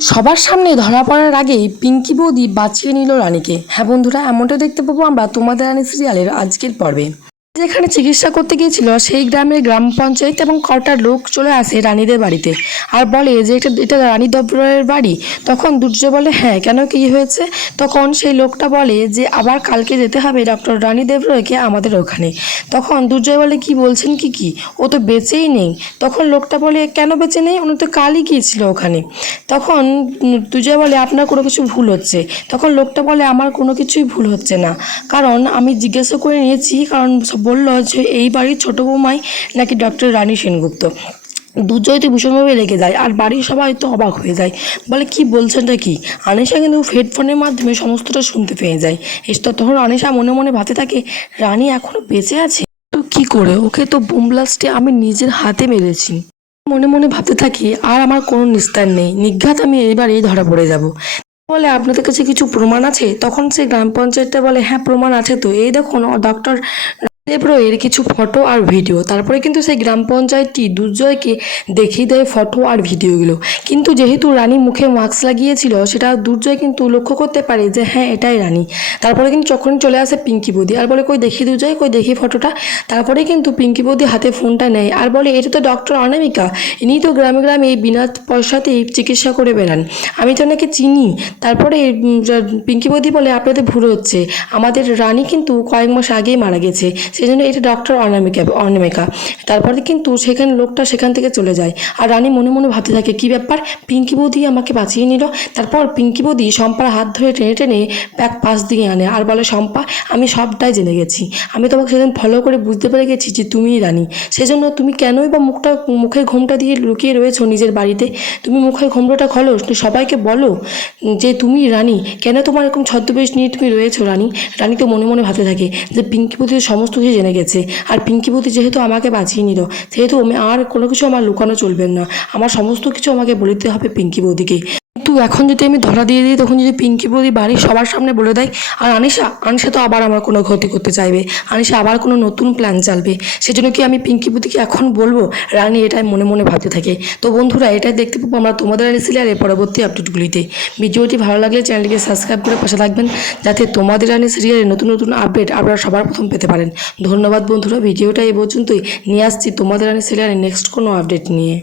সবার সামনে ধরা পড়ার আগেই পিঙ্কি বৌদি বাঁচিয়ে নিল রানীকে। হ্যাঁ বন্ধুরা, এমনটা দেখতে পাবো আমরা তোমাদের রানী সিরিয়ালের আজকের পর্বে। যেখানে চিকিৎসা করতে গিয়েছিল, সেই গ্রামের গ্রাম পঞ্চায়েত এবং কটা লোক চলে আসে রানীদের বাড়িতে আর বলে যে এটা এটা রানী দপ্তরের বাড়ি। তখন দুর্জয় বলে হ্যাঁ কেন কি হয়েছে? তখন সেই লোকটা বলে যে, আবার কালকে যেতে হবে ডক্টর রানী দেবরয়কে আমাদের ওখানে। তখন দুর্জয় বলে, কি বলছেন কি কি? ও তো বেঁচেই নেই। তখন লোকটা বলে, কেন বেঁচে নেই? উনি তো কালই গিয়েছিল ওখানে। তখন দুর্জয় বলে, আপনার কোনো কিছু ভুল হচ্ছে। তখন লোকটা বলে, আমার কোনো কিছুই ভুল হচ্ছে না। কারণ আমি জিজ্ঞাসা করে নিয়েছি, কারণ সব বলল যে, এই বাড়ির ছোটো বৌমাই নাকি ডক্টর রানী সেনগুপ্ত? দুর্জয় তো ভীষণভাবে রেগে যায় আর বাড়ির সবাই তো অবাক হয়ে যায়। বলে, কি বলছেনটা কি? আনিশা কিন্তু হেডফোনের মাধ্যমে সমস্তটা শুনতে পেয়ে যায়। এসব তখন আনিশা মনে মনে ভাতে থাকে, রানী এখনও বেঁচে আছে? তো কি করে? ওকে তো বোম ব্লাস্টে আমি নিজের হাতে মেরেছি। মনে মনে ভাবতে থাকি, আর আমার কোনো নিস্তার নেই। নিঘাত আমি এইবারেই ধরা পড়ে যাব। বলে, আপনাদের কাছে কিছু প্রমাণ আছে? তখন সে গ্রাম পঞ্চায়েতটা বলে হ্যাঁ প্রমাণ আছে তো। এই দেখুন ডক্টর দেবর এর কিছু ফটো আর ভিডিও। তারপরে কিন্তু সেই গ্রাম পঞ্চায়েতটি দুর্জয়কে দেখিয়ে দেয় ফটো আর ভিডিওগুলো। কিন্তু যেহেতু রানী মুখে মাস্ক লাগিয়েছিল, সেটা দুর্জয় কিন্তু লক্ষ্য করতে পারে যে হ্যাঁ এটাই রানী। তারপরে কিন্তু যখন চলে আসে পিঙ্কি বৌদি, আর বলে, কই দেখি দুর্জয়, কই দেখি ফটোটা? তারপরে কিন্তু পিঙ্কি বৌদি হাতে ফোনটা নেয়, আর বলে, এটা তো ডক্টর অনামিকা ইনি তো গ্রামে গ্রামে বিনা পয়সাতেই চিকিৎসা করে বেড়ান। আমি তো ওনাকে চিনি। তারপরে পিঙ্কি বৌদি বলে, আপনাদের ভুল হচ্ছে। আমাদের রানী কিন্তু কয়েক মাস আগেই মারা গেছে। সেই জন্য এটা ডক্টর অনামিকা অনামিকা। তারপরে কিন্তু সেখানে লোকটা সেখান থেকে চলে যায়। আর রানী মনে মনে ভাবতে থাকে, কী ব্যাপার? পিঙ্কি বৌদি আমাকে বাঁচিয়ে নিল? তারপর পিঙ্কি বৌদি শম্পার হাত ধরে টেনে টেনে ব্যাগ পাশ দিয়ে আনে। আর বলে, শম্পা, আমি সবটাই জেনে গেছি। আমি তোমাকে সেদিন ফলো করে বুঝতে পেরে গেছি যে তুমিই রানী। সেজন্য তুমি কেনই বা মুখটা, মুখের ঘোমটা দিয়ে লুকিয়ে রয়েছো নিজের বাড়িতে? তুমি মুখের ঘোমটাটা খোলো, সবাইকে বলো যে তুমি রানী। কেন তোমার এরকম ছদ্মবেশ নিয়ে তুমি রয়েছো রানী? রানী তো মনে মনে ভাবতে থাকে যে পিঙ্কি বুদ্ধি সমস্ত কিছু জেনে গেছে। আর পিঙ্কি বুদ্ধি যেহেতু আমাকে বাঁচিয়ে নিল, সেহেতু আর কোনো কিছু আমার লুকানো চলবে না। আমার সমস্ত কিছু আমাকে বলে দিতে হবে পিঙ্কি বৌদিকে। এখন যদি আমি ধরা দিয়ে দিই, তখন যদি পিঙ্কি বৌদি বাড়ির সবার সামনে বলে দেয়, আর আনিশা আনিশা তো আবার আমার কোনো ক্ষতি করতে চাইবে। আনিশা আবার কোনো নতুন প্ল্যান চালবে। সেজন্য কি আমি পিঙ্কি বৌদিকে এখন বলব? রানী এটাই মনে মনে ভাবতে থাকে। তো বন্ধুরা, এটাই দেখতে পাবো আমরা তোমাদের রানী সিরিয়ালের পরবর্তী আপডেটগুলিতে ভিডিওটি ভালো লাগলে চ্যানেলটিকে সাবস্ক্রাইব করে পাশে থাকবেন, যাতে তোমাদের রানী সিরিয়ালের নতুন নতুন আপডেট আপনারা সবার প্রথম পেতে পারেন। ধন্যবাদ বন্ধুরা, ভিডিওটা এই পর্যন্তই। নিয়ে আসছি তোমাদের রানী সিরিয়ালের নেক্সট কোনো আপডেট নিয়ে।